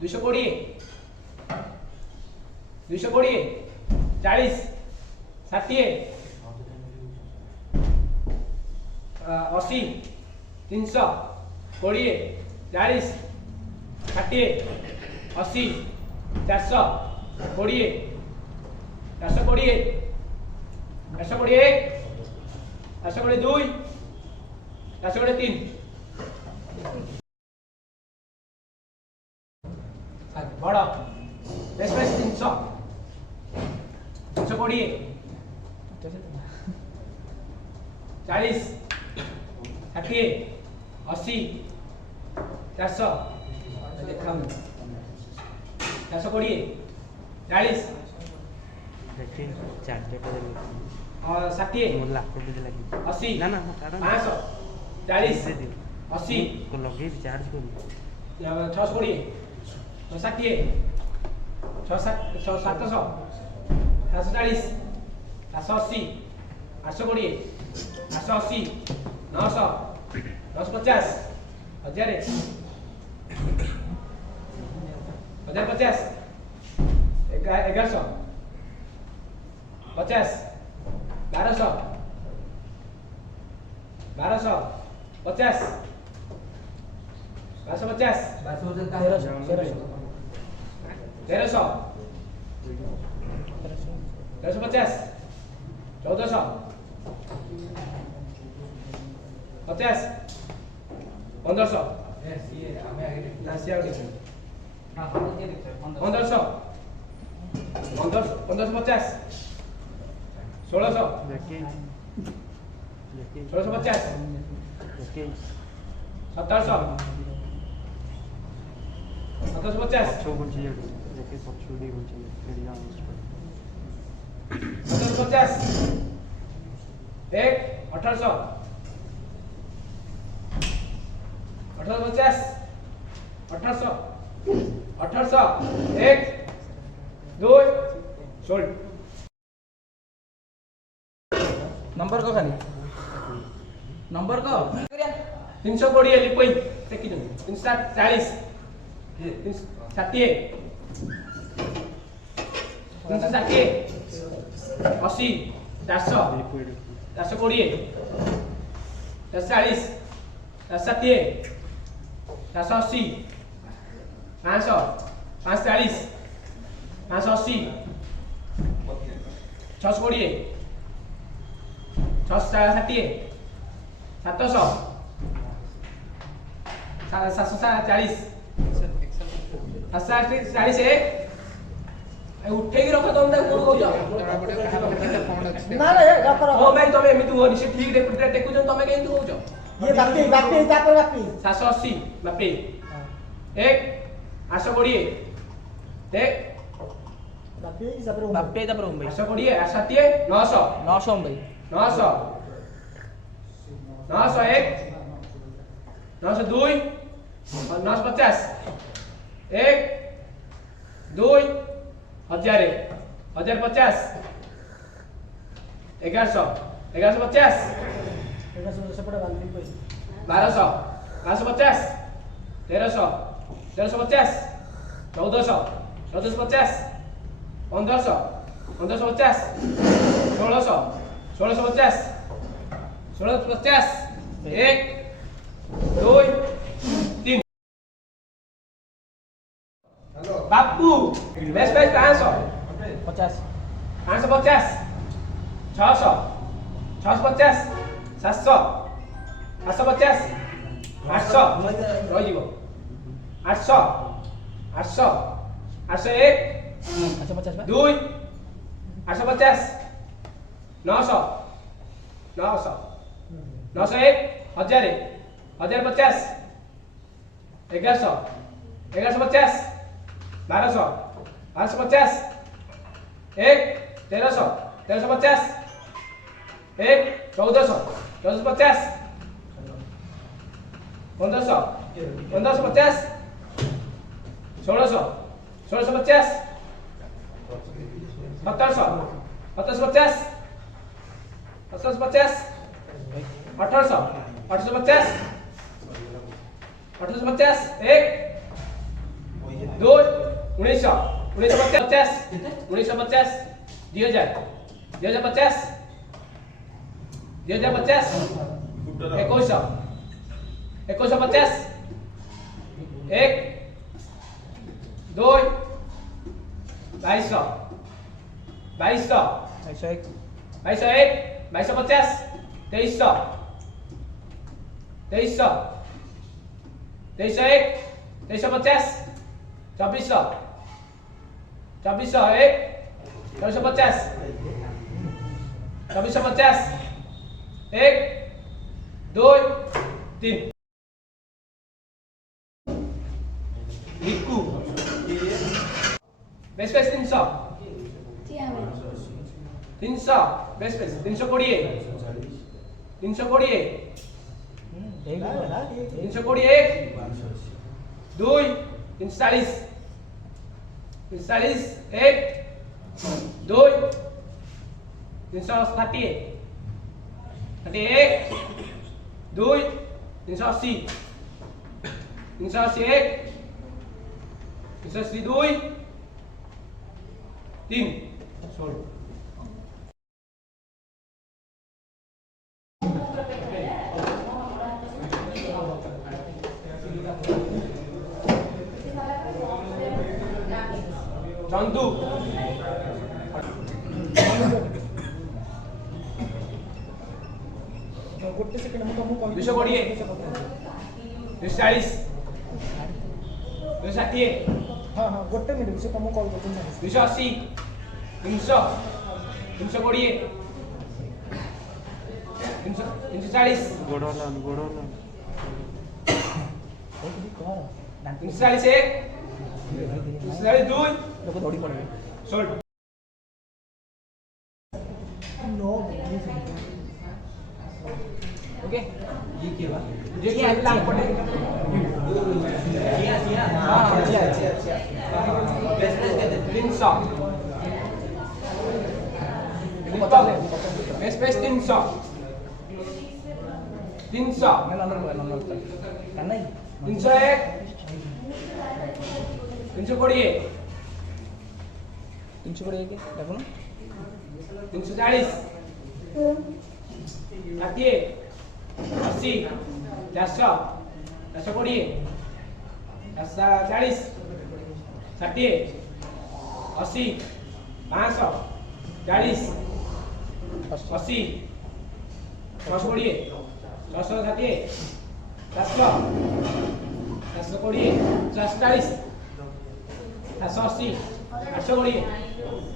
220 220 40 60 80 320 40 40 60 80 400 40 420 421 422 423 बड़ बेस 300 320 40 60 80 400 420 40 60 80 ना 500 40 80 लगे चार्ज कर 620 60 740 740 780 820 880 900 950 1000 1050 1100 50 1200 1200 50 1250 1300 1350 1400 50 1500 1500 1550 1600 1650 1700 1750 1750 एक 1800 1850 1800 1800 एक 2 सोल्ड नंबर को खाली नंबर को 320 लिपोई टेकी 340 360 360 80 400 420 440 460 480 500 540 580 620 660 700 740 740 एक उठेगी रख तुम कोन कहू ना रे रखर ओ भाई तुम एमिति हो निसे ठीक डेपुटी टेकु जन तुम केंतु कहउछ ये बापी बापी तापर बापी 780 बापी एक 820 एक बापी तापर बापे तापर भाई 820 860 900 900 भाई 900 900 एक 902 और 950 एक 2 1000 1050 1100 1150 सेपटे बांधी कोई 1200 1250 1300 1350 1400 1450 1500 1550 1600 1650 1650 एक 2 3 बापू बेस 500 50 550 600 650 700 750 800 रही जीवो 800 800 800 एक 850 2 850 900 900 900 एक 1000 1050 1100 1150 1200 1250 एक 1300 1350 एक 1400 1450 1500 1550 1600 1650 1700 1750 1750 1800 1850 1850 एक 2 1900 1950 1950 2000 2050 2050 2100 2150 1 2 2200 2200 101 2201 2250 2300 2300 2301 2350 2400 2401 2450 2450 1 2 3 Riku Best price 300 300 Best price 320 320 321 2 340 340 1 2 360 31 2 380 381 382 3 Chandu ଗୋଟେ ସେକେଣ୍ଡ ମୁଁ ତମକୁ କହିବି 220 240 260 ହଁ ହଁ ଗୋଟେ ମିନିଟ୍ ସେ ତମକୁ କଲ୍ କରୁଛନ୍ତି 280 300 320 340 340 1 340 2 लोग दौड़ी पड़े sold नो ओके ये लाभ पड़े हाँ अच्छा 300 Best price 300 300 नॉर्मल करना ही 301 320 300 के देखो ना 340 60 80 400 420 440 60 80 500 40 80 620 660 400 420 440 480 820 860 900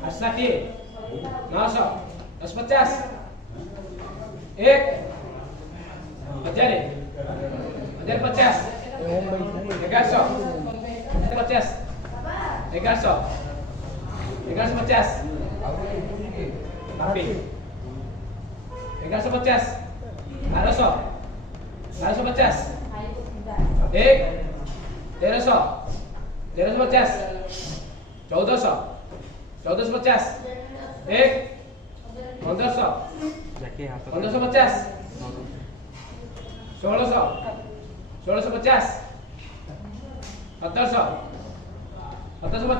1050 1 1000 1050 1100 50 1100 1150 Tapi 1150 1200 1250 1 1300 1350 1400 1450 1 1500 1550 1600 1650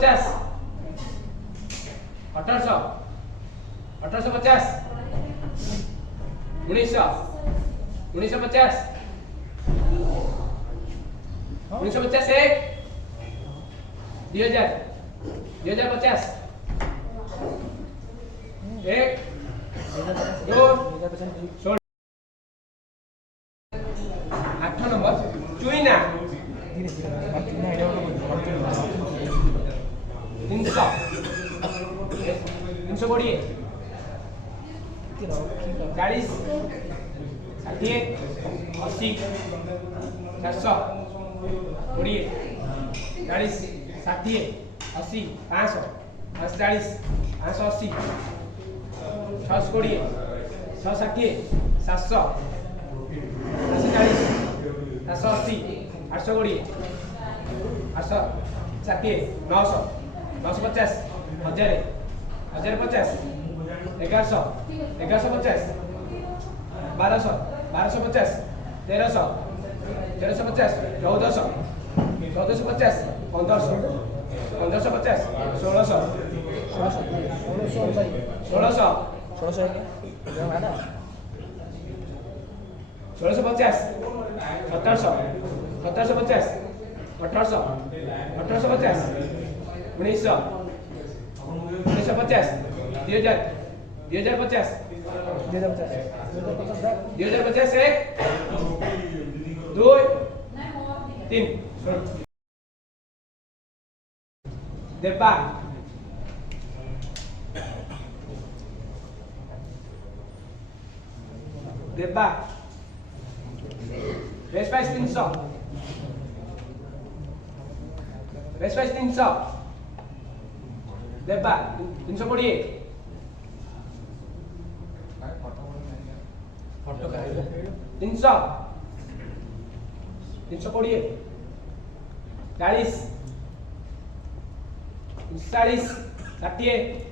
1700 1750 1800 1850 1900 1950 1950 1 2000 2050 1 2 16 8 नंबर चुईना 300 320 40 60 80 400 20 40 60 80 500 540 580 620 660 700 740 780 820 860 900 950 1000 1050 1100 1150 1200 1250 1300 1350 1400 1450 1500 1550 1600 1600 1600 है क्या ada 1650 1700 1750 1800 1850 1900 1950 2000 2050 2050 एक 2 3 depan depan Vespa extinso Vespa extinso depan 320 300 320 40 40 60 80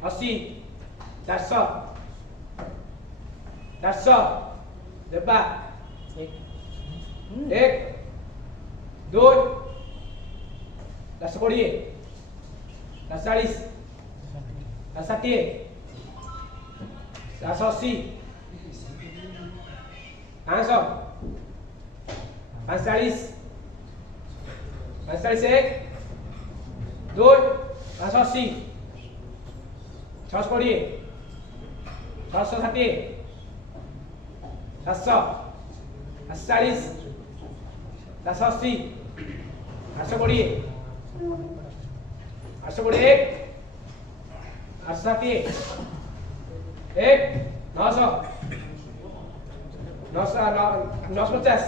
400 400 depan एक 2 420 440 460 480 500 540 541 2 580 620 660 700 440 480 820 820 860 1 900 950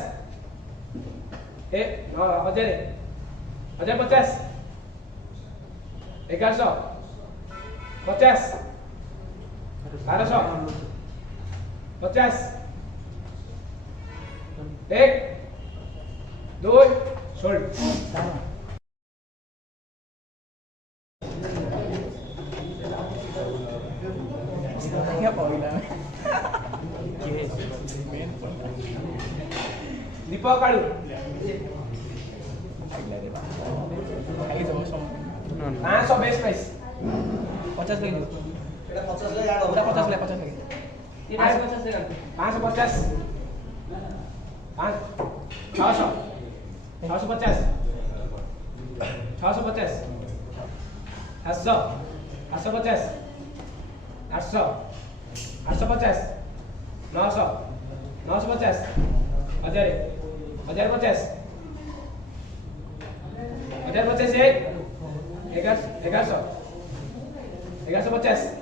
1050 1100 50 1200 50 1 2 sold Ini apa bilangnya? Dipa kalu Kali itu kosong. 500 base price 50 lagi. Udah 50 lagi. Tidak ada 50 dengan 550 650 650 650 800 850 800 850 900 950 1000 1050 1050 एक 1100 1150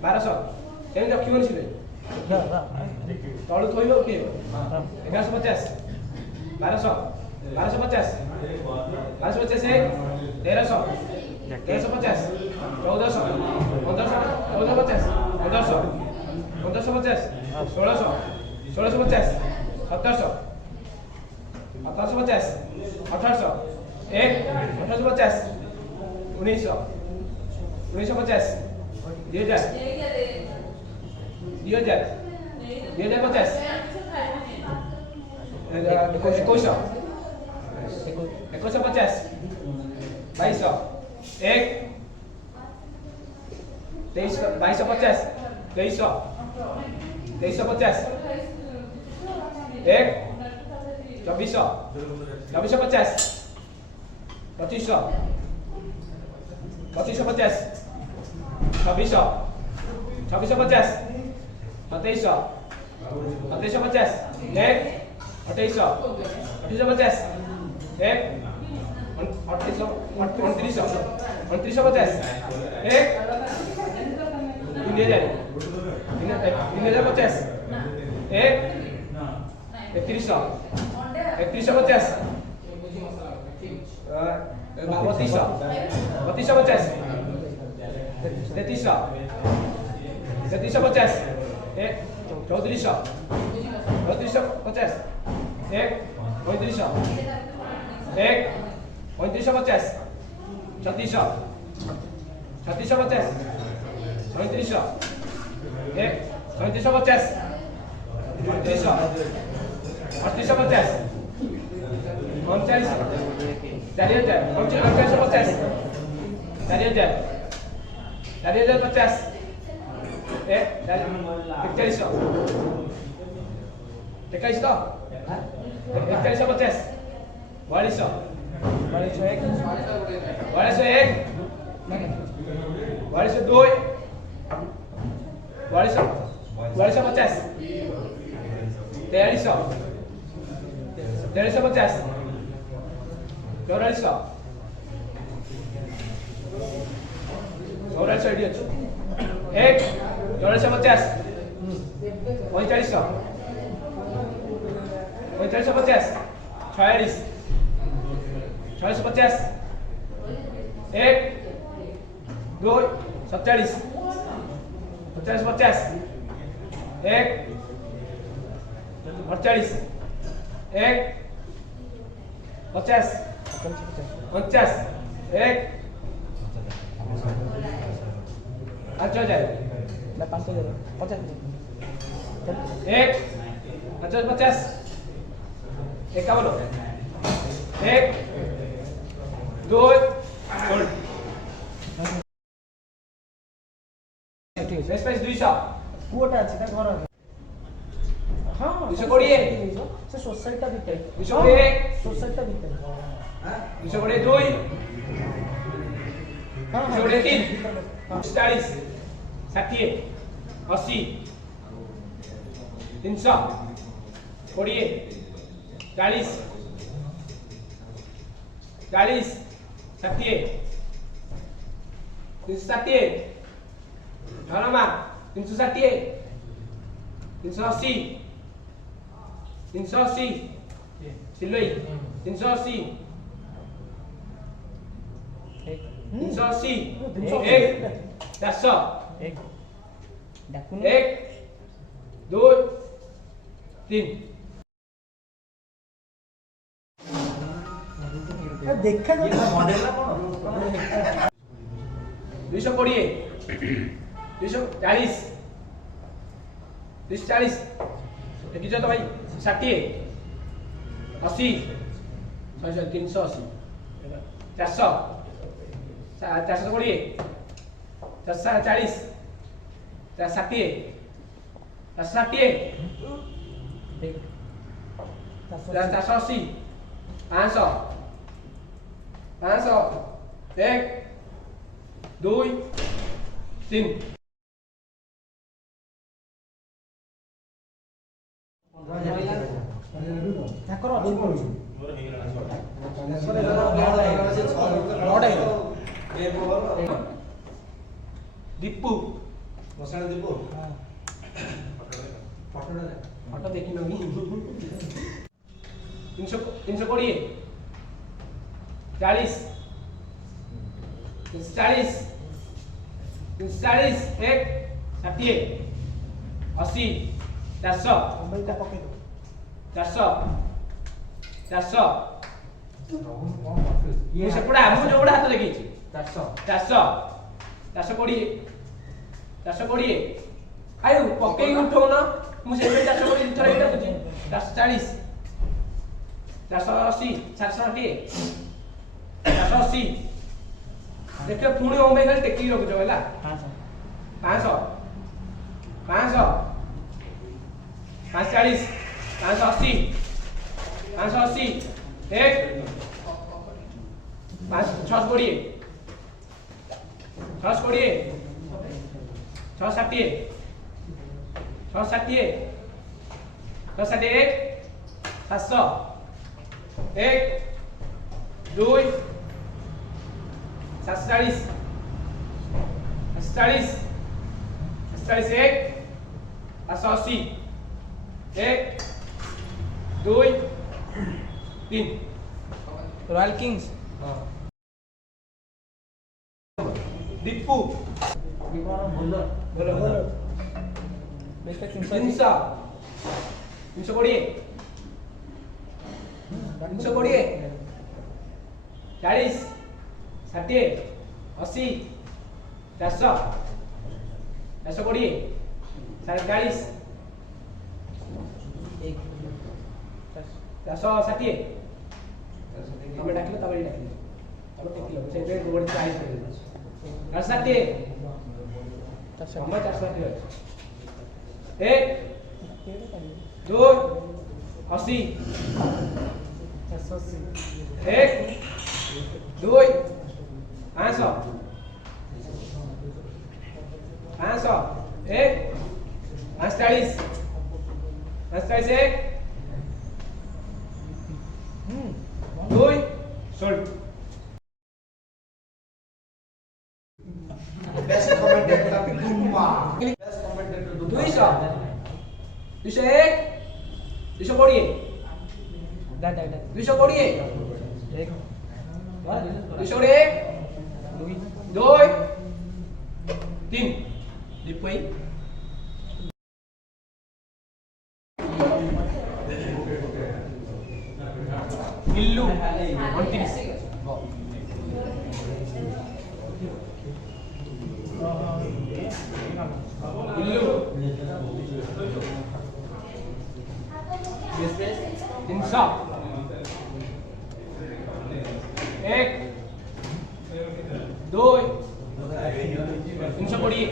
1200 ଏମିତି ରଖିବନି ସିଏ Enggak. ତଳୁ ଥୋଇବ କିଏ 1150 1200 1250 1250 एक 1300 1350 1400 1500 1450 1500 1550 1600 1650 1700 1750 1800 एक 1850 1900 1950 2000 2000 2050 2100 2150 2200 एक 2250 2300 2350 एक 2400 2450 2500 2550 2600 2650 2700 2750 एक 2800 2850 एक 2800 2950 एक 3000 3050 एक 3100 3150 3200 3250 3300 3350 एक 3400 3450 एक 3500 एक 3550 3600 3650 3700 एक 3750 3800 3850 3900 4000 4850 4000 4050 4150 4150 4150 4200 4201 4202 4250 4350 4350 4400 4400 एडी अछि 1 4450 4500 4550 46 4650 1 2 47 4750 1 48 1 50 50 1 5000 ना 5000 50 1 50 51 1 2 ठीक स्पेस 200 पुओटा अछि ता घर हां 220 से सोसाइटी भितर 220 सोसाइटी भितर 222 हां 223 40 60 80 300 20 40 40 60 360 धनमा 360 380 380 सिलोई 380 380 1 400 एक डाकुन 1 2 3 देखा जाए मॉडेल ना कौन 220 240 240 देखिଛ ତ ଭାଇ 60 80 380 400 420 440 460 460 480 500 500 1 2 3 ତାଙ୍କର ଅଧିକ ପଡୁଛି दीपू दीपू ଫଟୋ ଦେଖିନ କି 320 40 340 340 1 60 80 400 ମୋବାଇଲଟା ପକେଇ ଦो 400 400 ये सेपड़ा मु जोड़ा हाथ देखी 400 400 420 420 आयु पकेई उठो ना मु से 420 थोड़ा इटा कुछ 440 480 460 480 देखो पुणी ओमे खाली टेकी रखो होला 500 500 540 580 580 1 620 620 660 660 661 700 1 2 740 740 741 780 1 2 3 रॉयल किंग्स दीपू बोलो बेस्ट 300 300 320 320 40 60 80 400 420 40 एक 460 ଆମେ ଡାକିଲେ ତାପରେ ଡାକିଲେ अब टेकिलो से गोड़ 40 पड़े 460 460 हम 460 एक 2 80 एक 2 500 एक 540 एक 2 sold Best commentator tapi Guma. Best commentator Guma. 200 201 220 दा 220 एक 201 2 3 depois Ilu 130 Ilu 300 एक 2 320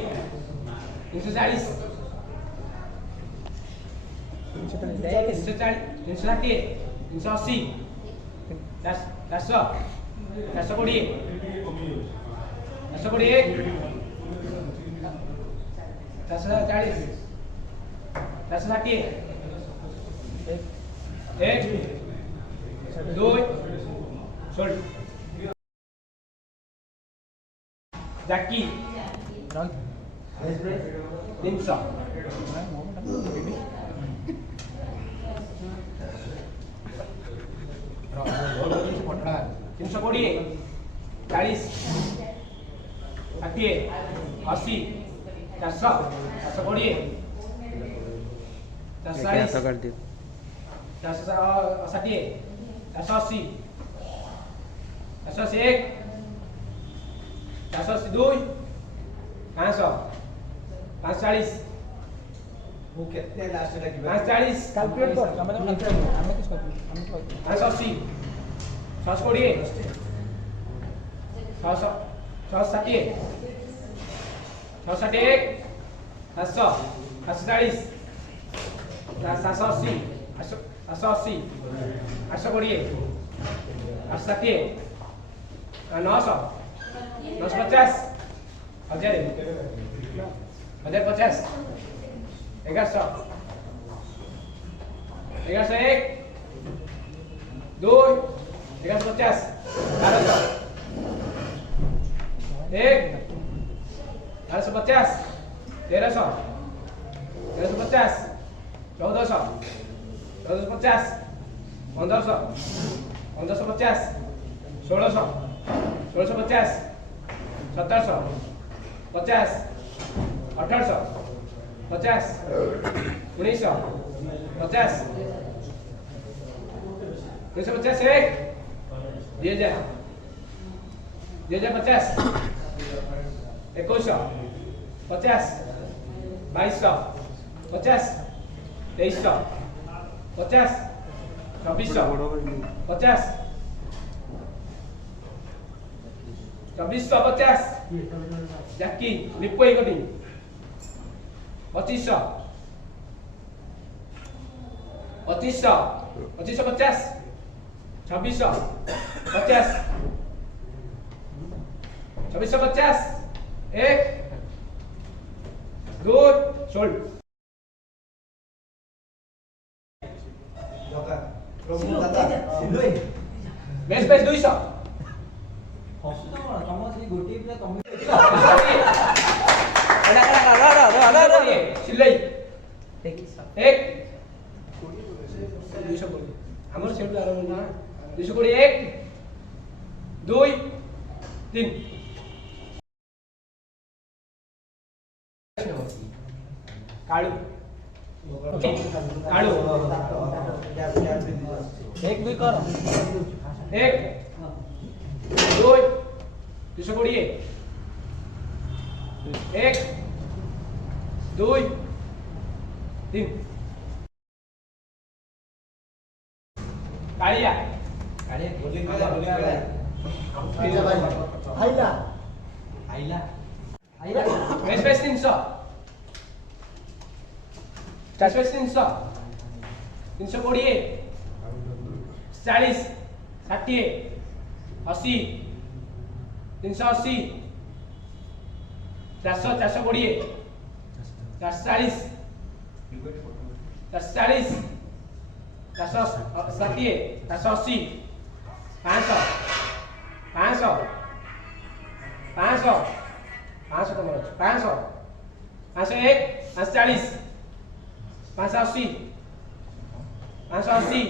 340 360 380 400 420 440 460 एक 2 सोल्ड Jackie रॉक 300 320 40 ষাঠিয়ে 80 400 420 440 460 480 481 482 500 540 वो कितने लास्ट लगी 540 कैलकुलेट कर हमें तो कैलकुलेट हमें किस को 580 620 660 661 740 740 780 820 820 860 900 950 1050 1100 1101 2 1150 1200 एक 1250 1300 1350 1400 1450 1500 1550 1600 1650 1700 50 1800 50 1900 50 1950 एक 2000 2050 2100 50 2200 50 2300 50 2400 50 2450 Jackie Lipui ko din 2500 2500 2550 2600 50 2650 एक 2 sold Joker. Promo kata. Sindui. Base base 200 ହସୁଛ କଣ ତମ ସେଇ ଗୋଟିଏ ପିଲା ତମେ सिलाई एक एक 200 कोड़ी हमर सेट आरंभ ना 200 कोड़ी एक 2 3 काळू काळू एक दुई कर एक 2 200 कोड़ी एक 2 3 कालिया बोलिंग वाला ଆଇଲା ଆଇଲା ବେଶ ବେଶ 300 ବେଶ ବେଶ 300 320 40 60 80 380 400 420 440 440 470 480 500 500 500 500 तो मरो 500 501 540 580 580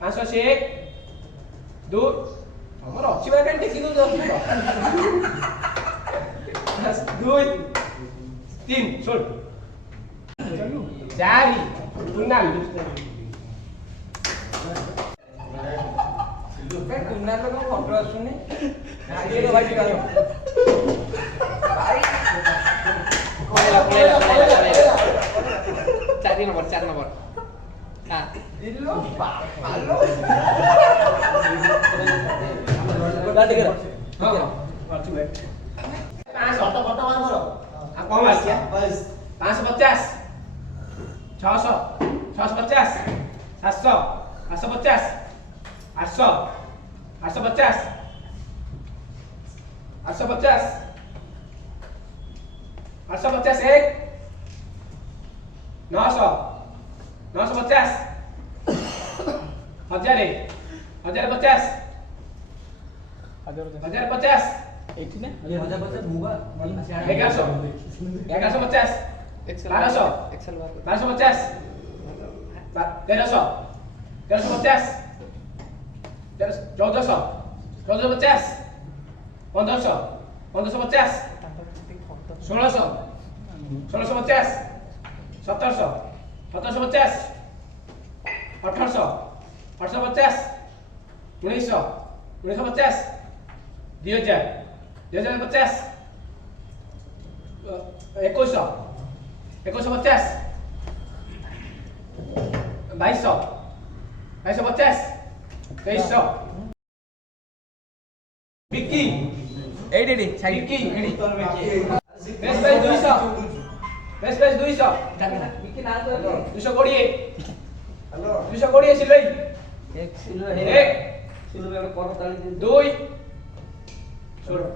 501 2 ଆମର ଅଛି ବା କାଇଁ ଟେକି ଦଉଛ 2 3 ଶୋଲ 4 କୁନାଲ कुन्ना तो फोटो आसुनी आगे तो भाई गायो चार नंबर हां दिल्लो पालो गाड़ी कर हां अच्छी बैठ 500 ଫଟୋ ଫଟୋ ମାର କର आ कौन आ गया 550 600 650 700 750 800 850 850 850 एक 900 950 1000 1050 1050 एठी ने ये मजा बच्चा मुगा 1100 1150 1200 1250 1300 1350 1400 1450 1500 1550 1600 1650 1700 1750 1800 1850 1900 1950 2000 2050 2100 2150 2200 2250 2300 विक्की एडी साइड विक्की बेस बेस 200 बेस बेस 200 विक्की ना तो 220 220 सिलई एक सिल्वर एक सिल्वर कोन ताली दुई छोड़ो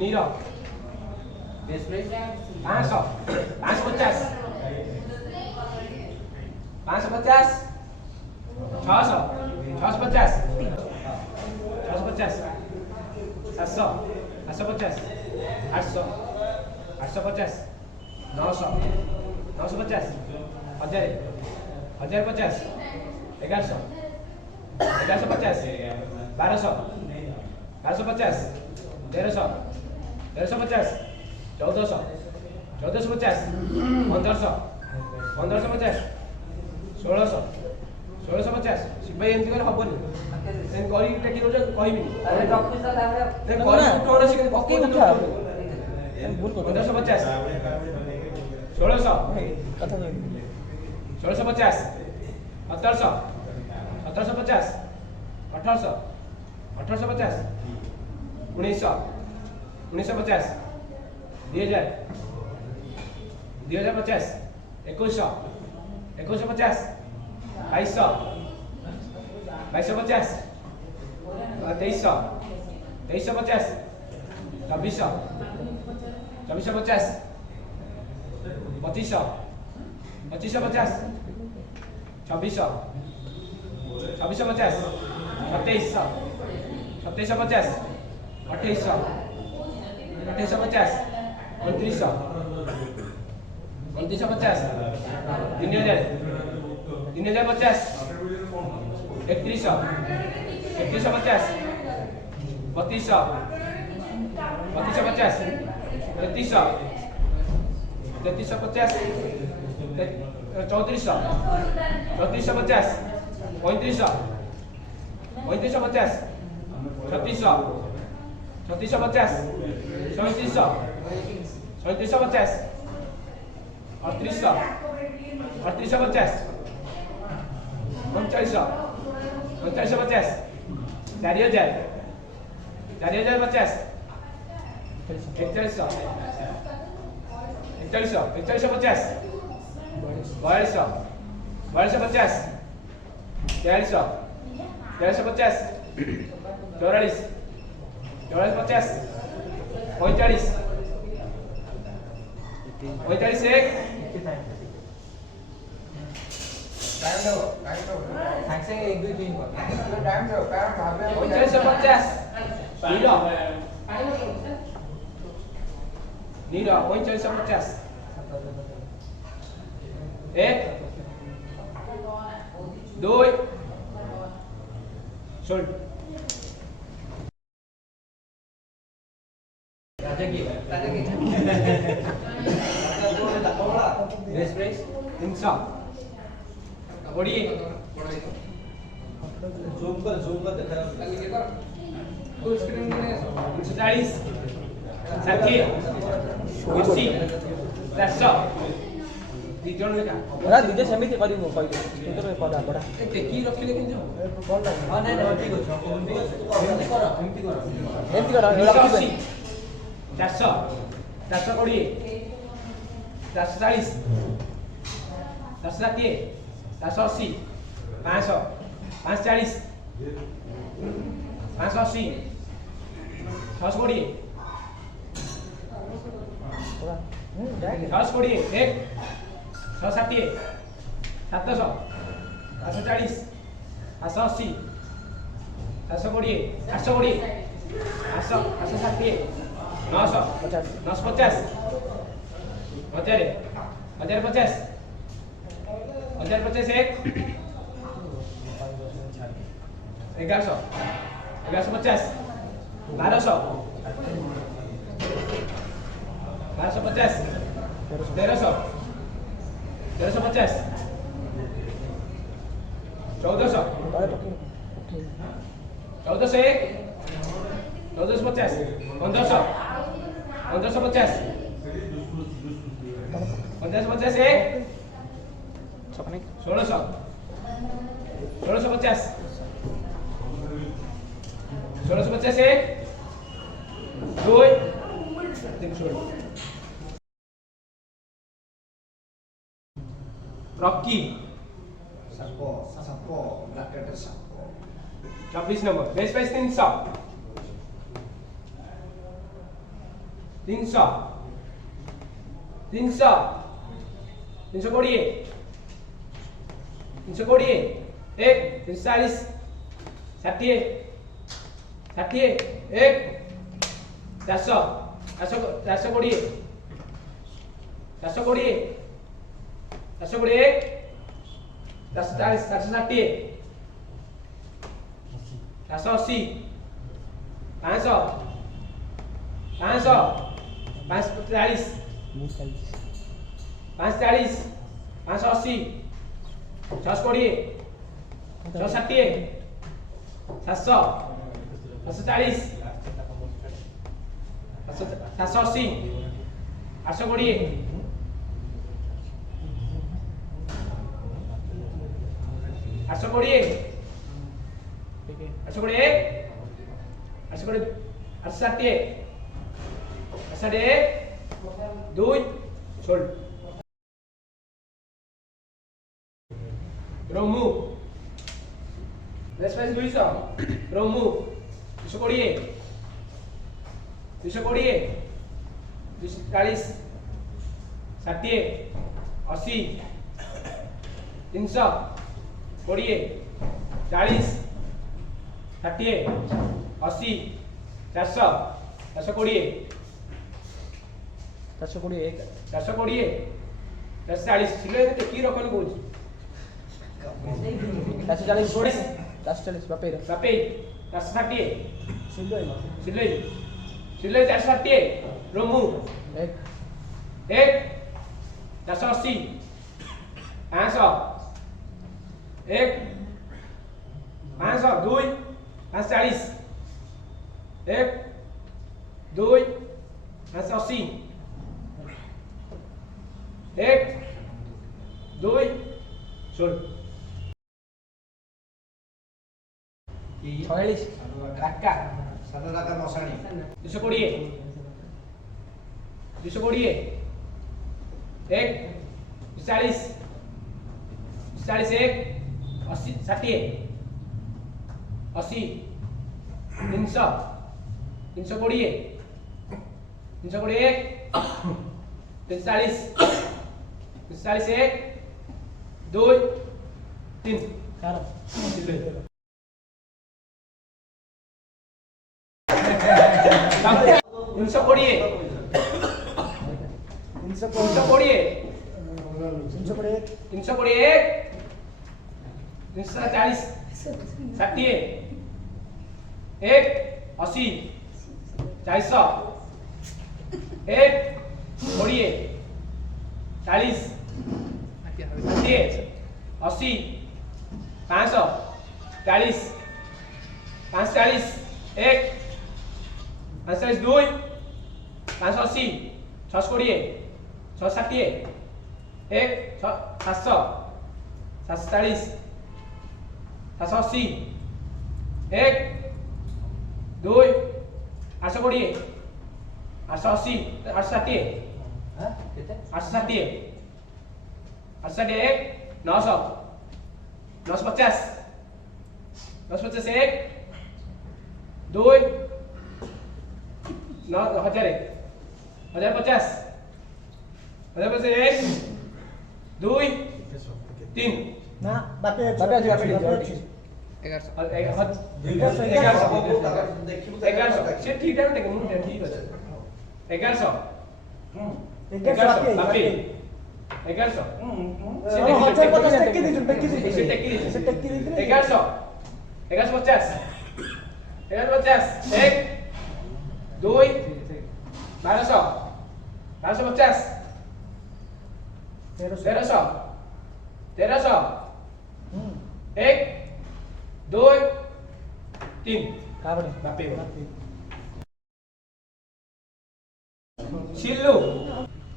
नीरो बेस प्लेट 500 550 550 600 650 650 700 750 800 850 900 950 1000 1050 1100 1150 1200 1250 1300 1350 1400 1450 1500 1550 1600 1650 शिवाई एमती कर हबनी देन करी टेकी दो कहबिनी अरे डॉक्टर साहब हमरा देन करी उठौना से पक्की उठा भूल को 1550 1600 कथा नहीं 1650 1700 1750 1800 1850 1900 1950 2000 2050 2100 2150 2200 2250 2300 2350 2400 2450 2500 2550 2600 2650 2700 2750 2800 2850 2900 2950 3000 3050 3100 3150 3200 3250 3300 3350 3400 3450 3500 3550 3600 3650 3700 3750 3800 3850 3950 3950 4000 4050 4150 4150 4200 4250 4300 4350 44 4450 45 45 एक टाइम दो साइड से 1 2 3 टाइम दो कारण भावे 4550 नीला नीला 4550 एक दो सोल्ड राजा की बेस्ट प्राइस 300 कोड़िए जूम कर देखा फुल स्क्रीन में 140 ଷାଠିଏ 80 400 ଦି ଜଣ ଲେଖା ନା ଦିଦି ସେମିତି କରିବୁ କହିଲେ ତୁ ତ ପଢା ପଢା ଦେଖିକି ରଖିଲେ କେମିତି ହବ ଭଲ ଲାଗେ हां नहीं नहीं ठीक ଅଛି ଏମିତି କର ଏମିତି କର 280 400 420 440 460 480 500 540 580 620 620 एक 660 700 740 780 720 820 860 900 950 1000 1050 1050 एक 1100 1150 1200 1250 1300 1350 1400 1400 एक 1450 1500 1550 1550 एक 1600 1650 1650 एक 2 300 रॉकी सापो ब्रैकेट सापो 24 नंबर बेस प्राइस 300 300 300 320 320 एक 340 60 60 एक 400 420 420 420 एक 440 460 480 500 500 540 540 580 620 660 700 740 780 820 820 820 860 860 2 सोल्ड रोमू बेस्ट प्राइस 200 रोमू 220 240 240 60 80 300 20 40 60 80 400 420 420 एक 420 440 ସିଲେଇ ଦେଖି ରଖନି କହୁଛି 440 440 ବାପେର ବାପେ 460 ସିଲେଇ ସିଲେଇ ସିଲେଇ 460 ରୋମୁ ଏକ 480 500 एक 500 2 540 एक 2 580 एक 2 16 46 টাকা ସାତ ଜାଗା ମଶାଣି 220 220 1 40 40 1 80 60 80 300 320 321 340 341 2 3 କାର ତିନିଶହ କୋଡ଼ିଏ 320 340 ଷାଠିଏ 1 80 400 1 20 40 ଷାଠିଏ 80 500 40 540 1 540 2 580 620 660 1 700 740 780 1 2 820 880 860 ହାଁ କେତେ 860 860 1 900 950 950 1 2 9 1000 1050 1050 1 2 3 ନା ବାପେ ଅଛି ବାପେ ଅଛି, ବାପେ ଅଛି। 1100 ସେ ଠିକ ଠାକ ଦେଖ ମୁଁ ଠିକ ଅଛି 1100 1100 ବାପେ ବାପେ 1100 ସେ 1050 ଟେକି ଦେଇଛୁ ସେ ଟେକି ଦେଇଛି। ସେ ଟେକି ଦେଇଥିଲେ 1100 1150 1150 1 2 1200 1250 1300 1300 1 2 3 କାବଡି ବାପେ ସିଲୁ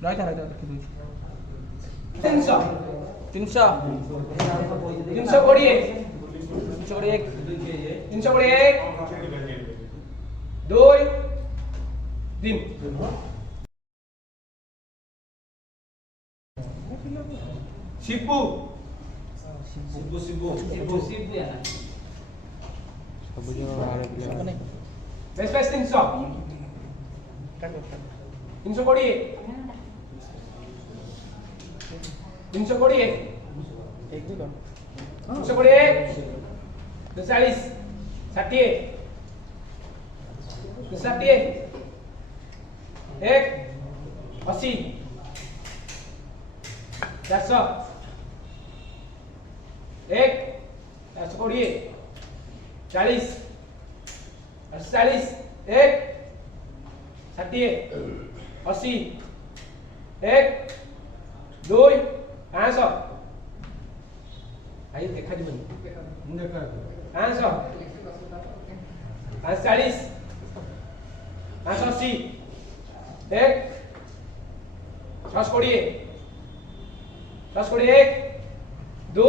ରହିଥା ରଖି ଦଉଛି 300 300 320 321 2 3 ଶିବୁ ବେଶ ବେଶ 300 320 320 320 240 60 260 1 80 400 1 420 40 40 1 60 80 1 2 500 ଆଇ ଦେଖା ଯିବନି 500 540 580 1 620 620 1 2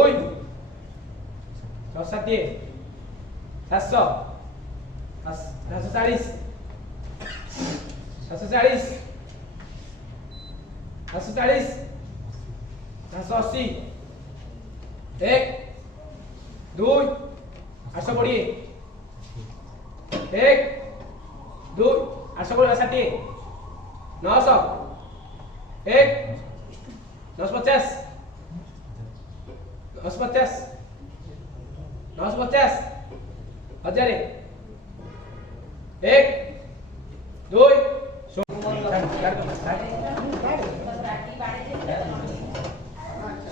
660 700 740 740 740 780 1 2 820 1 2 860 900 1 950 950 950 1000 1 2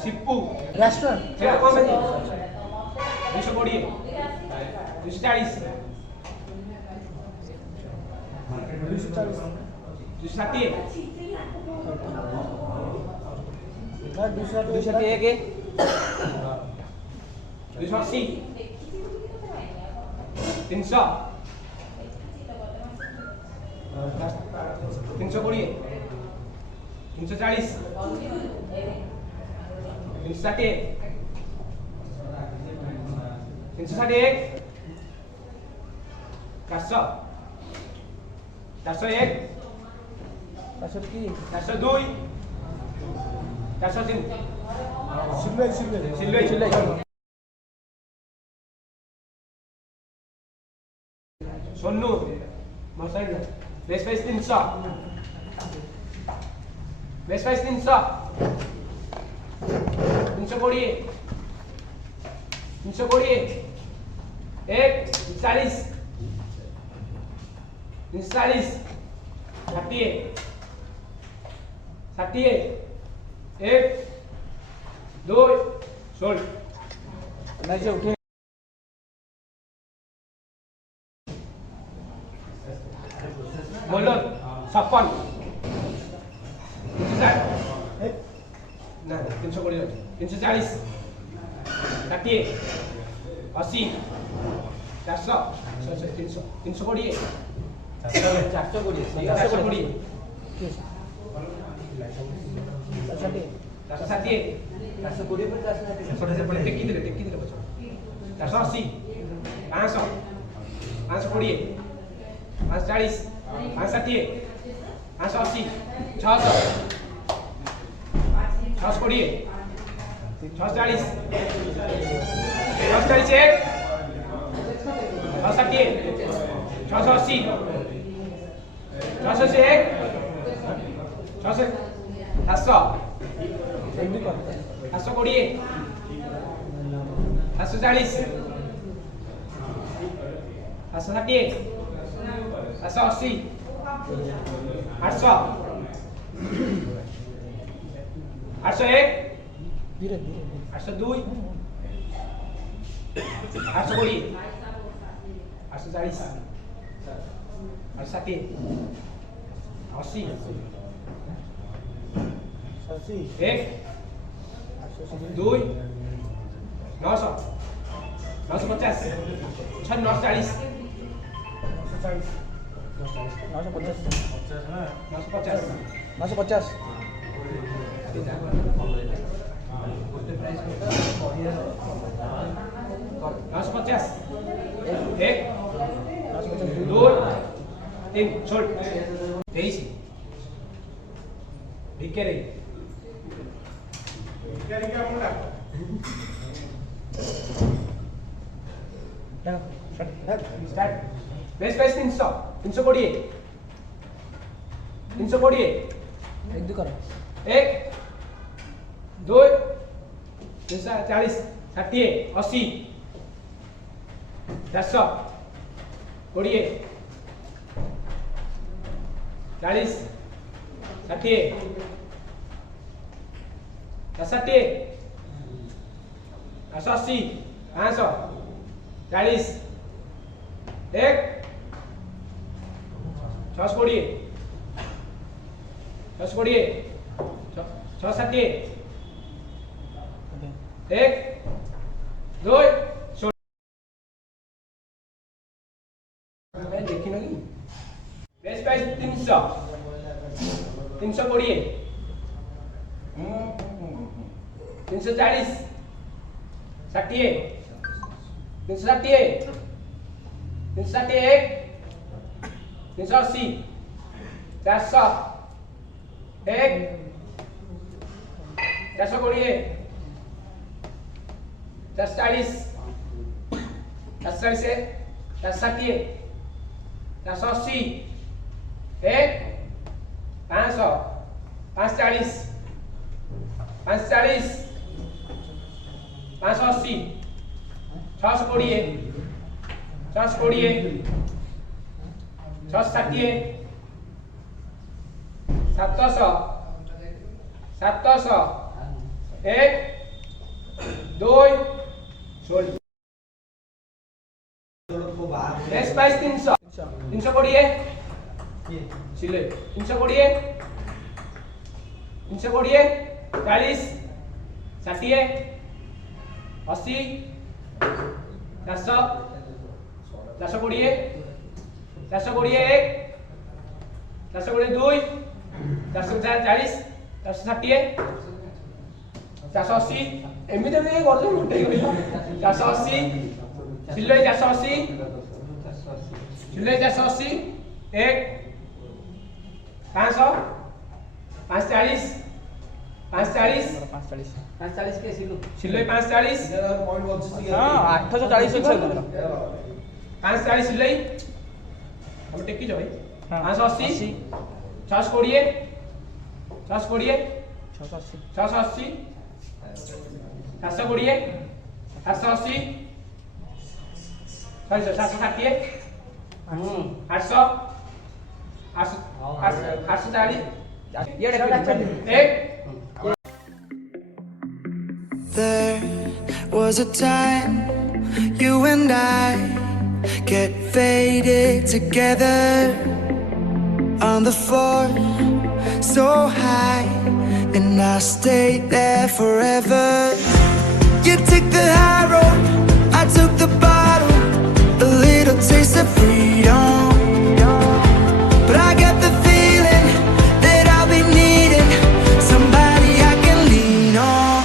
शिपू रेस्टोरेंट क्या कौन है 220 240 260 201 280 300 320 340 360 361 400 401 402 402 403 실루엣 손누 마사이드 웨스파이스 300 웨스파이스 300 320 320 140 140 60 60 1 2 सोल्ड मैच उठे बोलो 56 ना 340 340 60 80 400 320 420 460 420 पर 460 छोटे से बड़े टेक्की दे बच्चों 480 500 520 540 560 580 600 620 640 641 660 680 601 600 700 720 740 760 780 800 801 धीरे 802 820 840 860 80 80 1 2 900 950 940 950 950 1 2 3 छोड़ देसी भिकेरे स्टार्ट बेस बेस 300 320 320 एक दो करो 1 2 340 60 80 400 20 40 60 60 880 500 40 1 620 620 660 1 2 मैं देखी ना कि base price 300 320 340 60 360 361 380 400 1 420 440 460 460 480 1 500 540 540 580 620 620 660 700 700 1 2 sold base price 300 320 सिले 320 320 40 60 80 400 420 420 1 420 2 440 460 480 ଏମିତି ଏମିତି କରୁଛ ମୋଟେ କହିଲ 480 ସିଲେଇ 480 ସିଲେଇ 480 1 500 540 540 540 के सिलु सिलेई 540 ହଁ 840 ଅଛି ଆମର 540 सिलाई हम टेकी जो भाई हाँ, 580 620 620 680 680 720 780 सॉरी 760 800 840 ये एक There was a time you and I get faded together on the floor so high, and I stayed there forever. You took the high road, I took the bottle, a little taste of freedom. But I got the feeling that I'll be needing somebody I can lean on.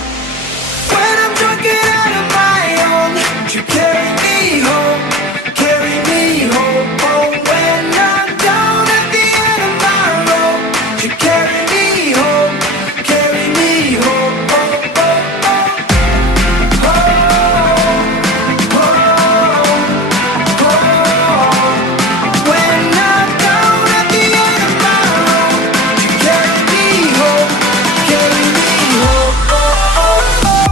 When I'm drunk and out of my own, you carry me home, carry me home. Oh, when I'm down at the end of my rope, you carry me home, carry me home. Oh, oh, oh. Oh, oh, oh. When I'm down at the end of my rope, you carry me home, carry me home. Oh, oh, oh.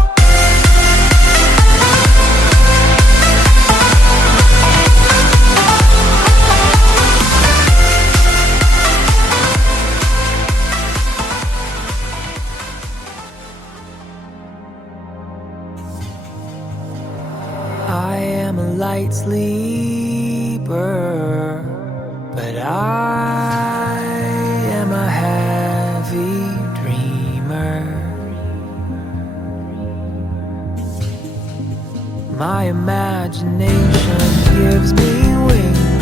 I am a light sleeper, but I am a heavy dreamer. My imagination gives me wings.